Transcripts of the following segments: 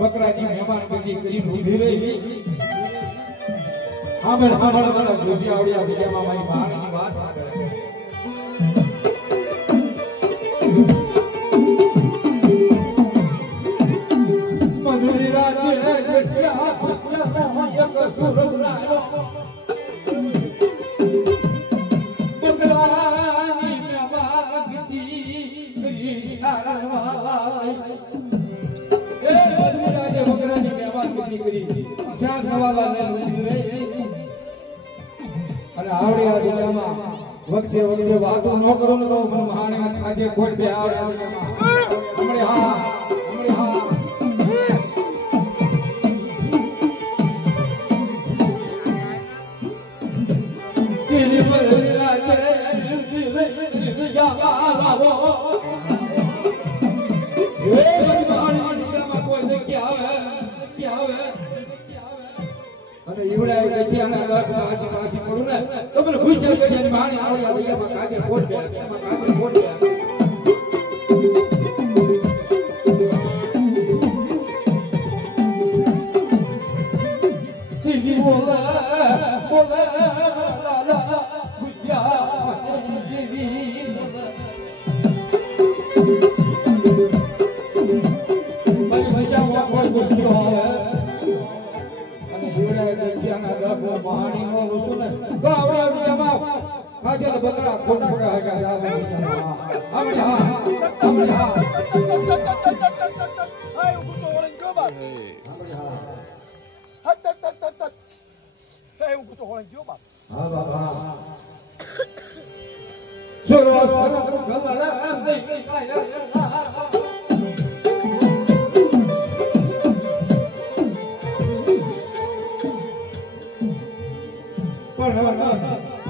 બકરાજી મહેમાન ગતિ કરી ઊભી રહી હામણ વાળા જોશી આવડિયા બીજામાં મારી બહારની વાત કરે મધુરી રાતે જેઠિયા ખુશિયા એક સુરત રાયો બકરાની મહેમાન ગતિ કરી સારવાય વખતે વાતો ન કરો ને મહાને આજે ખોટ દે આવડે હમણે હા બકરા ખોટા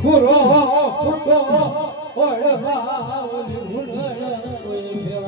પૂરો પૂરો ઓળવા ઓલી ભૂલ